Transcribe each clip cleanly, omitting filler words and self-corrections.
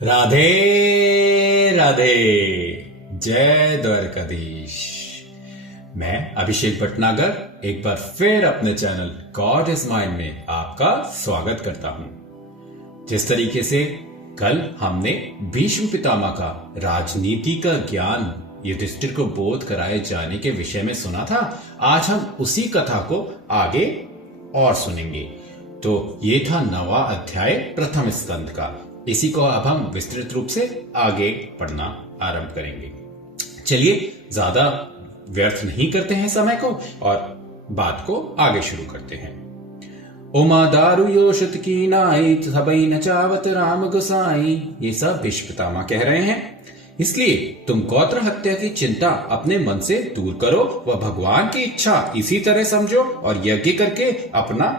राधे राधे। जय द्वारकाधीश। मैं अभिषेक भटनागर एक बार फिर अपने चैनल गॉड इज माइंड में आपका स्वागत करता हूं। जिस तरीके से कल हमने भीष्म पितामह का राजनीति का ज्ञान युधिष्ठिर को बोध कराए जाने के विषय में सुना था, आज हम उसी कथा को आगे और सुनेंगे। तो ये था 9वां अध्याय प्रथम स्कंद का। इसी को अब हम विस्तृत रूप से आगे पढ़ना आरंभ करेंगे। चलिए ज्यादा व्यर्थ नहीं करते हैं समय को और बात को आगे शुरू करते हैं। उमा दारु योषित की नाई सबई नचावत राम गोसाई। ये सब भीष्म पितामह कह रहे हैं। इसलिए तुम गौत्र हत्या की चिंता अपने मन से दूर करो व भगवान की इच्छा इसी तरह समझो और यज्ञ करके अपना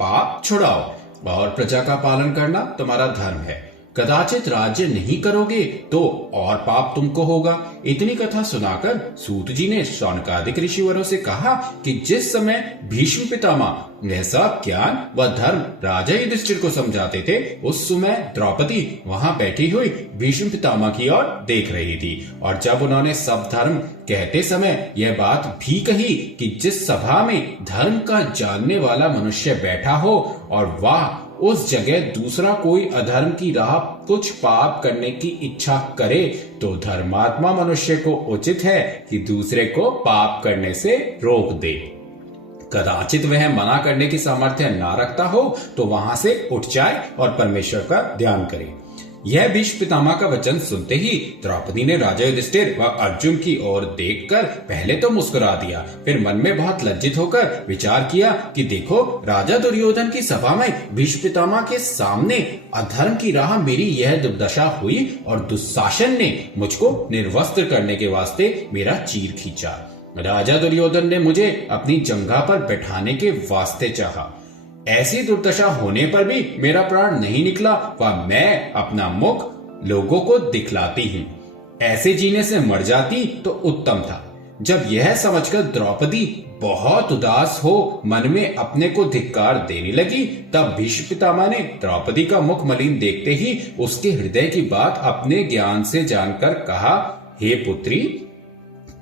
पाप छुड़ाओ और प्रजा का पालन करना तुम्हारा धर्म है। कदाचित राज्य नहीं करोगे तो और पाप तुमको होगा। इतनी कथा सुनाकर सूत जी ने शौनकादिक ऋषिवरों से कहा कि जिस समय भीष्म पितामह यह सब ज्ञान व धर्म राजा युधिष्ठिर को समझाते थे, उस समय द्रौपदी वहां बैठी हुई भीष्म पितामह की ओर देख रही थी। और जब उन्होंने सब धर्म कहते समय यह बात भी कही कि जिस सभा में धर्म का जानने वाला मनुष्य बैठा हो और वह उस जगह दूसरा कोई अधर्म की राह कुछ पाप करने की इच्छा करे, तो धर्मात्मा मनुष्य को उचित है कि दूसरे को पाप करने से रोक दे। कदाचित वह मना करने की सामर्थ्य ना रखता हो तो वहां से उठ जाए और परमेश्वर का ध्यान करे। यह भीष्म पितामह का वचन सुनते ही द्रौपदी ने राजा युधिष्ठिर व अर्जुन की ओर देखकर पहले तो मुस्कुरा दिया, फिर मन में बहुत लज्जित होकर विचार किया कि देखो, राजा दुर्योधन की सभा में भीष्म पितामह के सामने अधर्म की राह मेरी यह दुर्दशा हुई और दुशासन ने मुझको निर्वस्त्र करने के वास्ते मेरा चीर खींचा। राजा दुर्योधन ने मुझे अपनी जंघा पर बैठाने के वास्ते चाहा। ऐसी दुर्दशा होने पर भी मेरा प्राण नहीं निकला व मैं अपना मुख लोगों को दिखलाती हूँ। ऐसे जीने से मर जाती तो उत्तम था। जब यह समझकर द्रौपदी बहुत उदास हो मन में अपने को धिक्कार देने लगी, तब भीष्म पितामह ने द्रौपदी का मुख मलिन देखते ही उसके हृदय की बात अपने ज्ञान से जानकर कहा, हे पुत्री,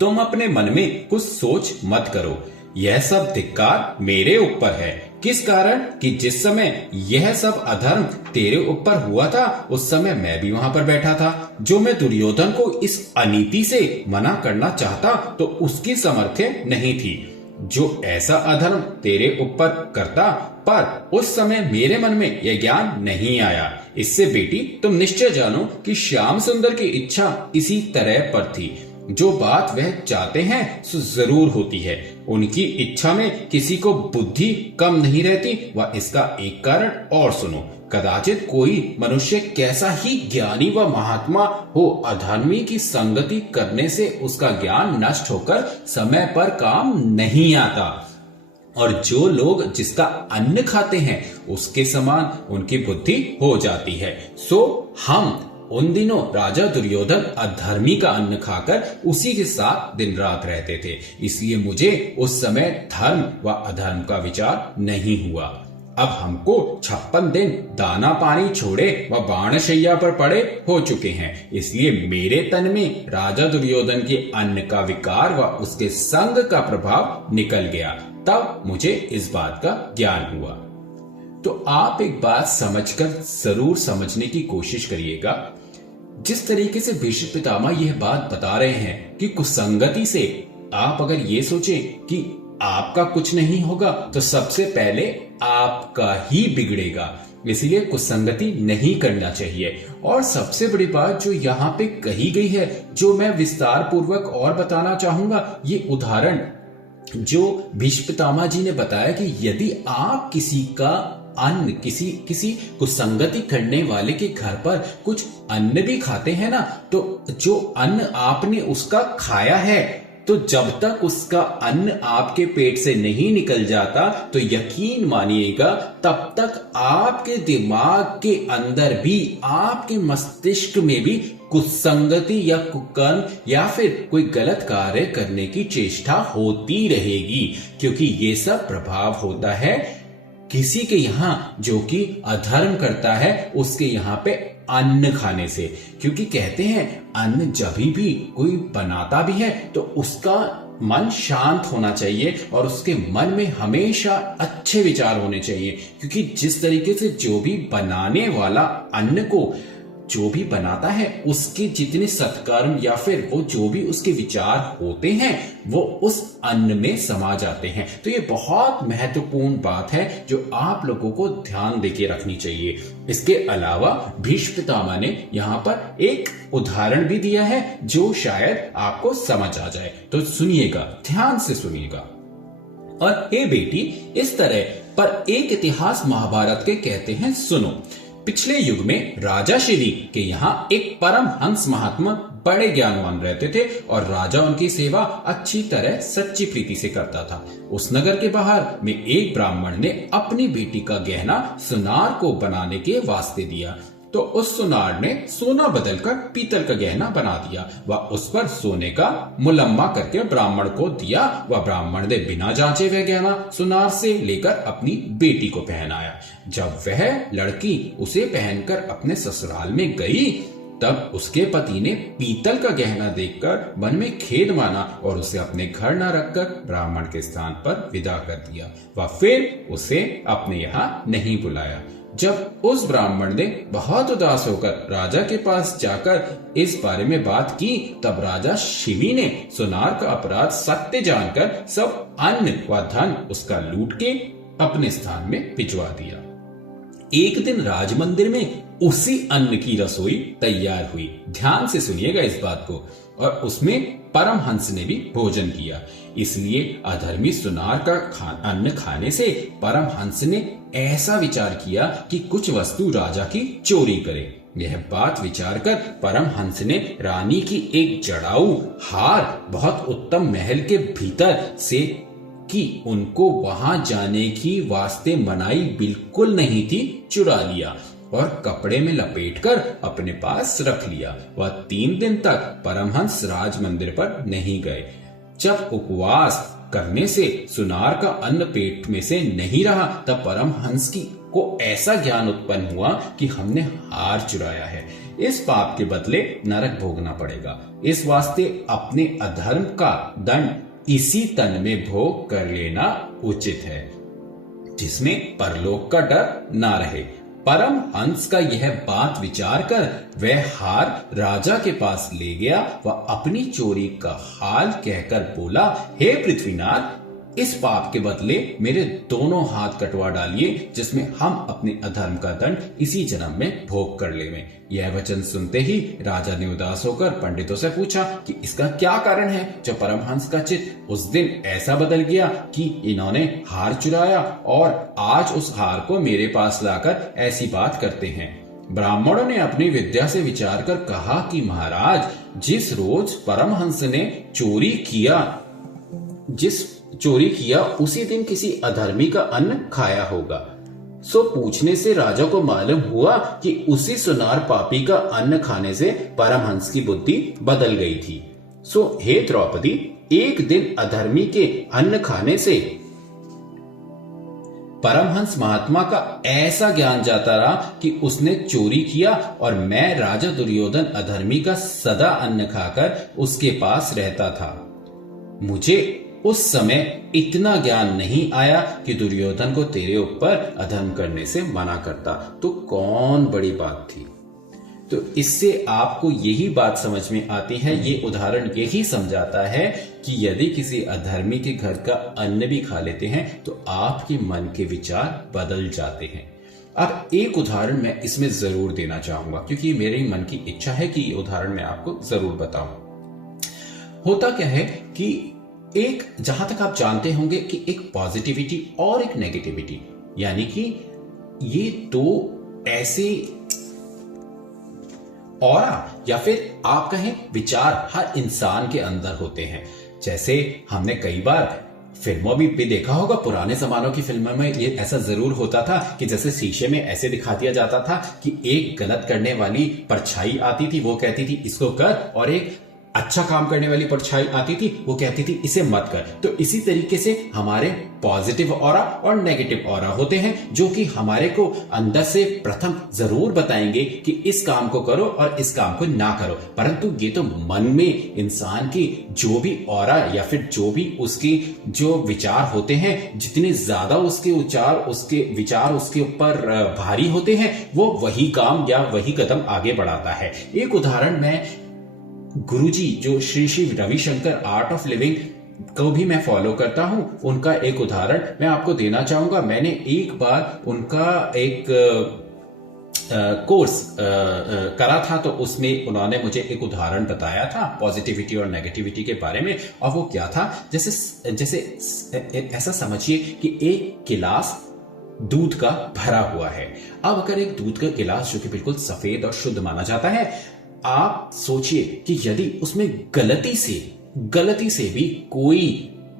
तुम अपने मन में कुछ सोच मत करो। यह सब धिक्कार मेरे ऊपर है। किस कारण कि जिस समय यह सब अधर्म तेरे ऊपर हुआ था, उस समय मैं भी वहां पर बैठा था। जो मैं दुर्योधन को इस अनीति से मना करना चाहता तो उसकी सामर्थ्य नहीं थी, जो ऐसा अधर्म तेरे ऊपर करता, पर उस समय मेरे मन में यह ज्ञान नहीं आया। इससे बेटी तुम निश्चय जानो कि श्याम सुंदर की इच्छा इसी तरह पर थी। जो बात वह चाहते हैं सो जरूर होती है। उनकी इच्छा में किसी को बुद्धि कम नहीं रहती। व इसका एक कारण और सुनो। कदाचित कोई मनुष्य कैसा ही ज्ञानी व महात्मा हो, अधर्मी की संगति करने से उसका ज्ञान नष्ट होकर समय पर काम नहीं आता। और जो लोग जिसका अन्न खाते हैं उसके समान उनकी बुद्धि हो जाती है। सो हम उन दिनों राजा दुर्योधन अधर्मी का अन्न खाकर उसी के साथ दिन रात रहते थे। इसलिए मुझे उस समय धर्म व अधर्म का विचार नहीं हुआ। अब हमको 56 दिन दाना पानी छोड़े व बाणशैया पर पड़े हो चुके हैं। इसलिए मेरे तन में राजा दुर्योधन के अन्न का विकार व उसके संग का प्रभाव निकल गया। तब मुझे इस बात का ज्ञान हुआ। तो आप एक बात समझकर जरूर समझने की कोशिश करिएगा। जिस तरीके से भीष्म पितामह यह बात बता रहे हैं कि कुसंगति से आप अगर ये सोचें कि आपका कुछ नहीं होगा तो सबसे पहले आपका ही बिगड़ेगा। इसलिए कुसंगति नहीं करना चाहिए। और सबसे बड़ी बात जो यहाँ पे कही गई है, जो मैं विस्तार पूर्वक और बताना चाहूंगा, ये उदाहरण जो भीष्म पितामह जी ने बताया कि यदि आप किसी का अन्न किसी कुसंगति करने वाले के घर पर कुछ अन्न भी खाते हैं ना, तो जो अन्न आपने उसका खाया है, तो जब तक उसका अन्न आपके पेट से नहीं निकल जाता तो यकीन मानिएगा तब तक आपके दिमाग के अंदर भी, आपके मस्तिष्क में भी कुसंगति या कुकर्म या फिर कोई गलत कार्य करने की चेष्टा होती रहेगी। क्योंकि ये सब प्रभाव होता है किसी के यहाँ जो कि अधर्म करता है उसके यहाँ पे अन्न खाने से, क्योंकि कहते हैं अन्न जब भी कोई बनाता भी है तो उसका मन शांत होना चाहिए और उसके मन में हमेशा अच्छे विचार होने चाहिए, क्योंकि जिस तरीके से जो भी बनाने वाला अन्न को जो भी बनाता है उसके जितने सत्कर्म या फिर वो जो भी उसके विचार होते हैं वो उस अन्न में समा जाते हैं। तो ये बहुत महत्वपूर्ण बात है जो आप लोगों को ध्यान देके रखनी चाहिए। इसके अलावा भीष्म पितामह ने यहाँ पर एक उदाहरण भी दिया है जो शायद आपको समझ आ जाए, तो सुनिएगा, ध्यान से सुनिएगा। और हे बेटी, इस तरह पर एक इतिहास महाभारत के कहते हैं, सुनो। पिछले युग में राजा शिवी के यहाँ एक परम हंस महात्मा बड़े ज्ञानवान रहते थे और राजा उनकी सेवा अच्छी तरह सच्ची प्रीति से करता था। उस नगर के बाहर में एक ब्राह्मण ने अपनी बेटी का गहना सुनार को बनाने के वास्ते दिया, तो उस सुनार ने सोना बदलकर पीतल का गहना बना दिया। वह उस पर सोने का मुलम्मा करके ब्राह्मण को दिया। वह ब्राह्मण ने बिना जांचे वह गहना सुनार से लेकर अपनी बेटी को पहनाया। जब वह लड़की उसे पहनकर अपने ससुराल में गई तब उसके पति ने पीतल का गहना देखकर मन में खेद माना और उसे अपने घर न रखकर ब्राह्मण के स्थान पर विदा कर दिया। वह फिर उसे अपने यहाँ नहीं बुलाया। जब उस ब्राह्मण ने बहुत उदास होकर राजा के पास जाकर इस बारे में बात की तब राजा शिवी ने सुनार का अपराध सत्य जानकर सब अन्न व धन उसका लूट के अपने स्थान में भिजवा दिया। एक दिन राजमंदिर में उसी अन्न की रसोई तैयार हुई। ध्यान से सुनिएगा इस बात को। और उसमें परमहंस ने भी भोजन किया। इसलिए अधर्मी सुनार का अन्न खाने से परमहंस ने ऐसा विचार किया कि कुछ वस्तु राजा की चोरी करे। यह बात विचार कर परमहंस ने रानी की एक जड़ाऊ हार बहुत उत्तम महल के भीतर से कि उनको वहां जाने की वास्ते मनाई बिल्कुल नहीं थी, चुरा लिया और कपड़े में लपेटकर अपने पास रख लिया। वह 3 दिन तक परमहंस राज मंदिर पर नहीं गए। जब उपवास करने से सुनार का अन्न पेट में से नहीं रहा तब परमहंस को ऐसा ज्ञान उत्पन्न हुआ कि हमने हार चुराया है, इस पाप के बदले नरक भोगना पड़ेगा। इस वास्ते अपने अधर्म का दंड इसी तन में भोग कर लेना उचित है, जिसमें परलोक का डर ना रहे। परम हंस का यह बात विचार कर वह हार राजा के पास ले गया। वह अपनी चोरी का हाल कहकर बोला, हे पृथ्वीनाथ, इस पाप के बदले मेरे दोनों हाथ कटवा डालिए, जिसमें हम अपने अधर्म का दंड इसी जन्म में भोग कर लेवें। यह वचन सुनते ही राजा ने उदास होकर पंडितों से पूछा कि इसका क्या कारण है जो परमहंस का चित्त उस दिन ऐसा बदल गया कि इन्होंने हार चुराया और आज उस हार को मेरे पास लाकर ऐसी बात करते हैं। ब्राह्मणों ने अपनी विद्या से विचार कर कहा कि महाराज, जिस रोज परमहंस ने चोरी किया उसी दिन किसी अधर्मी का अन्न खाया होगा। सो पूछने से राजा को मालूम हुआ कि उसी सुनार पापी का अन्न खाने से परमहंस की बुद्धि बदल गई थी। सो हे द्रौपदी, एक दिन अधर्मी के अन्न खाने से परमहंस महात्मा का ऐसा ज्ञान जाता रहा कि उसने चोरी किया और मैं राजा दुर्योधन अधर्मी का सदा अन्न खाकर उसके पास रहता था। मुझे उस समय इतना ज्ञान नहीं आया कि दुर्योधन को तेरे ऊपर अधर्म करने से मना करता, तो कौन बड़ी बात थी। तो इससे आपको यही बात समझ में आती है, ये उदाहरण यही समझाता है कि यदि किसी अधर्मी के घर का अन्न भी खा लेते हैं तो आपके मन के विचार बदल जाते हैं। अब एक उदाहरण मैं इसमें जरूर देना चाहूंगा, क्योंकि मेरे मन की इच्छा है कि ये उदाहरण मैं आपको जरूर बताऊं। होता क्या है कि एक, जहां तक आप जानते होंगे कि एक पॉजिटिविटी और एक नेगेटिविटी, यानी कि ये दो ऐसे ऑरा या फिर आप कहें विचार हर इंसान के अंदर होते हैं। जैसे हमने कई बार फिल्मों भी देखा होगा, पुराने जमानों की फिल्मों में ये ऐसा जरूर होता था कि जैसे शीशे में ऐसे दिखा दिया जाता था कि एक गलत करने वाली परछाई आती थी, वो कहती थी इसको कर, और एक अच्छा काम करने वाली परछाई आती थी, वो कहती थी इसे मत कर। तो इसी तरीके से हमारे पॉजिटिव ऑरा और नेगेटिव ऑरा होते हैं, जो कि हमारे को अंदर से प्रथम जरूर बताएंगे कि इस काम को करो और इस काम को ना करो। परंतु ये तो मन में इंसान की जो भी ऑरा या फिर जो भी उसकी जो विचार होते हैं, जितने ज्यादा उसके विचार उसके ऊपर भारी होते हैं, वो वही काम या वही कदम आगे बढ़ाता है। एक उदाहरण मैं गुरुजी जो Shri Shri Ravishankar art of living को भी मैं फॉलो करता हूं, उनका एक उदाहरण मैं आपको देना चाहूंगा। मैंने एक बार उनका एक कोर्स करा था, तो उसमें उन्होंने मुझे एक उदाहरण बताया था पॉजिटिविटी और नेगेटिविटी के बारे में। और वो क्या था, जैसे ऐसा समझिए कि एक गिलास दूध का भरा हुआ है। अब अगर एक दूध का गिलास जो कि बिल्कुल सफेद और शुद्ध माना जाता है, आप सोचिए कि यदि उसमें गलती से भी कोई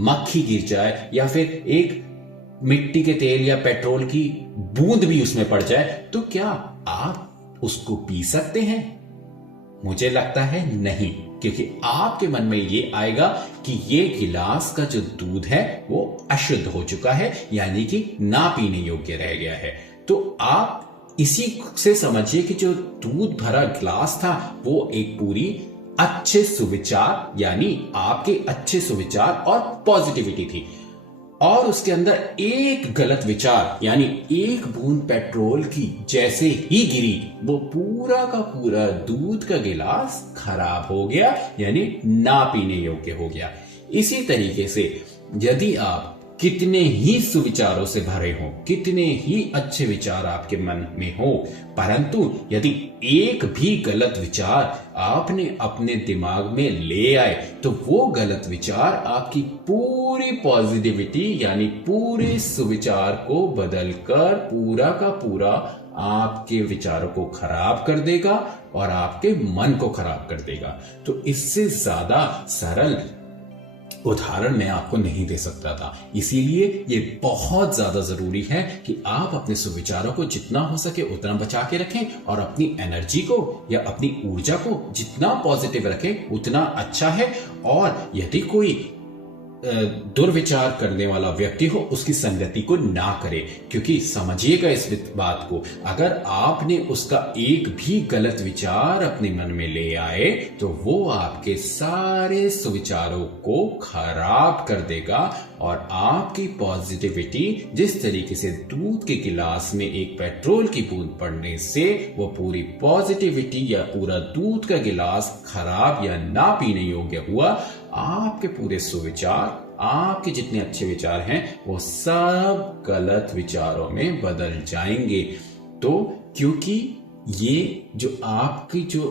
मक्खी गिर जाए या फिर एक मिट्टी के तेल या पेट्रोल की बूंद भी उसमें पड़ जाए, तो क्या आप उसको पी सकते हैं? मुझे लगता है नहीं, क्योंकि आपके मन में ये आएगा कि ये गिलास का जो दूध है वो अशुद्ध हो चुका है, यानी कि ना पीने योग्य रह गया है। तो आप इसी से समझिए कि जो दूध भरा गिलास था वो एक पूरी अच्छे सुविचार, यानी आपके अच्छे सुविचार और पॉजिटिविटी थी, और उसके अंदर एक गलत विचार यानी एक बूंद पेट्रोल की जैसे ही गिरी, वो पूरा का पूरा दूध का गिलास खराब हो गया, यानी ना पीने योग्य हो गया। इसी तरीके से यदि आप कितने ही सुविचारों से भरे हो, कितने ही अच्छे विचार आपके मन में हो, परंतु यदि एक भी गलत विचार आपने अपने दिमाग में ले आए, तो वो गलत विचार आपकी पूरी पॉजिटिविटी यानी पूरे सुविचार को बदलकर पूरा का पूरा आपके विचारों को खराब कर देगा और आपके मन को खराब कर देगा। तो इससे ज्यादा सरल उदाहरण मैं आपको नहीं दे सकता था। इसीलिए ये बहुत ज्यादा जरूरी है कि आप अपने सुविचारों को जितना हो सके उतना बचा के रखें, और अपनी एनर्जी को या अपनी ऊर्जा को जितना पॉजिटिव रखें उतना अच्छा है। और यदि कोई दुर्विचार करने वाला व्यक्ति हो, उसकी संगति को ना करे, क्योंकि समझिएगा इस बात को, अगर आपने उसका एक भी गलत विचार अपने मन में ले आए तो वो आपके सारे सुविचारों को खराब कर देगा, और आपकी पॉजिटिविटी जिस तरीके से दूध के गिलास में एक पेट्रोल की बूंद पड़ने से वो पूरी पॉजिटिविटी या पूरा दूध का गिलास खराब या ना पीने योग्य हुआ, आपके पूरे सुविचार, आपके जितने अच्छे विचार हैं वो सब गलत विचारों में बदल जाएंगे। तो क्योंकि ये जो आपकी जो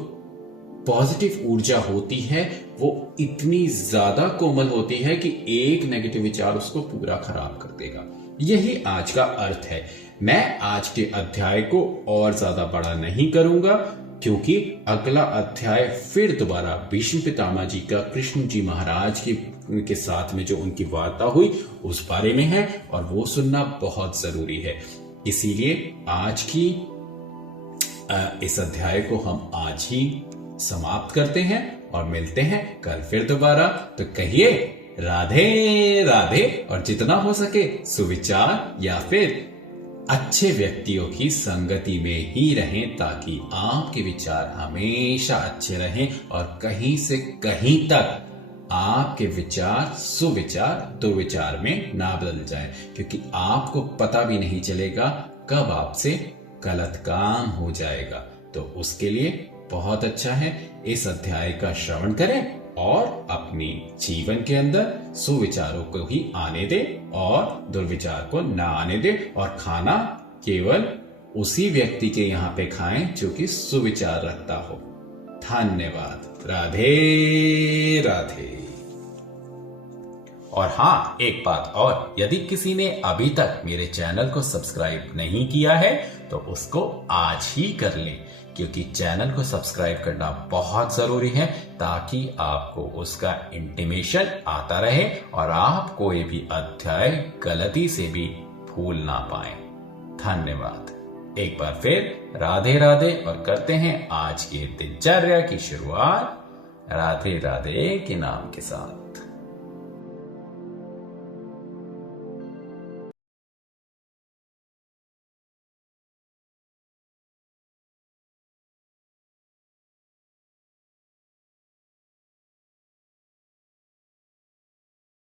पॉजिटिव ऊर्जा होती है वो इतनी ज्यादा कोमल होती है कि एक नेगेटिव विचार उसको पूरा खराब कर देगा। यही आज का अर्थ है। मैं आज के अध्याय को और ज्यादा बड़ा नहीं करूंगा, क्योंकि अगला अध्याय फिर दोबारा भीष्म पितामह जी का कृष्ण जी महाराज के साथ में जो उनकी वार्ता हुई उस बारे में है, और वो सुनना बहुत जरूरी है। इसीलिए आज की इस अध्याय को हम आज ही समाप्त करते हैं और मिलते हैं कल फिर दोबारा। तो कहिए राधे राधे, और जितना हो सके सुविचार या फिर अच्छे व्यक्तियों की संगति में ही रहें, ताकि आपके विचार हमेशा अच्छे रहें और कहीं से कहीं तक आपके विचार सुविचार दुर्विचार में ना बदल जाए, क्योंकि आपको पता भी नहीं चलेगा कब आपसे गलत काम हो जाएगा। तो उसके लिए बहुत अच्छा है इस अध्याय का श्रवण करें और अपनी जीवन के अंदर सुविचारों को ही आने दे और दुर्विचार को ना आने दे, और खाना केवल उसी व्यक्ति के यहाँ पे खाएं जो कि सुविचार रखता हो। धन्यवाद। राधे राधे। और हाँ, एक बात और, यदि किसी ने अभी तक मेरे चैनल को सब्सक्राइब नहीं किया है तो उसको आज ही कर ले, क्योंकि चैनल को सब्सक्राइब करना बहुत जरूरी है, ताकि आपको उसका इंटीमेशन आता रहे और आप कोई भी अध्याय गलती से भी भूल ना पाए। धन्यवाद। एक बार फिर राधे राधे, और करते हैं आज की दिनचर्या की शुरुआत राधे राधे के नाम के साथ।